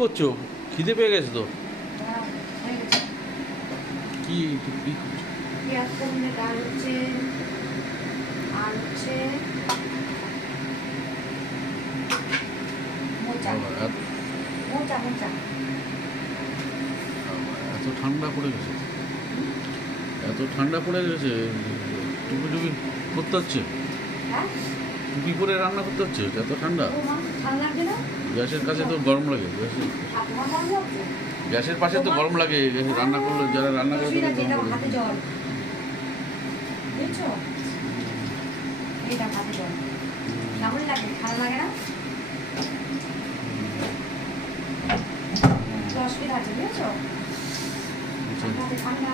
করছো? খিদে পেয়ে গেছে তো। হ্যাঁ, হয়ে গেছে। কি কি করছো? পেঁয়াজ কমলে ডাল হচ্ছে, আর হচ্ছে মোচা বাবা, মোচা মোচা। এত ঠান্ডা পড়ে গেছে, এত ঠান্ডা পড়ে গেছে, টুপি টুপি করতে হচ্ছে, হ্যাঁ, টুপি পরে রান্না করতে হচ্ছে, এত ঠান্ডা। ও মা, ঠান্ডা লাগবে না? গ্যাসের কাছে তো গরম লাগে, তোমার গরম লাগছে? গ্যাসের পাশে তো গরম লাগে, গ্যাসে রান্না করলে, যারা রান্না করে অসুবিধা তাদের আছে, গরম এটা হাতে লাগে। জল বুঝছো, এটা হাতে জল কেমন লাগে, ভালো লাগে না? একটু অসুবিধা আছে বুঝেছো, আচ্ছা। হাতে ঠান্ডা।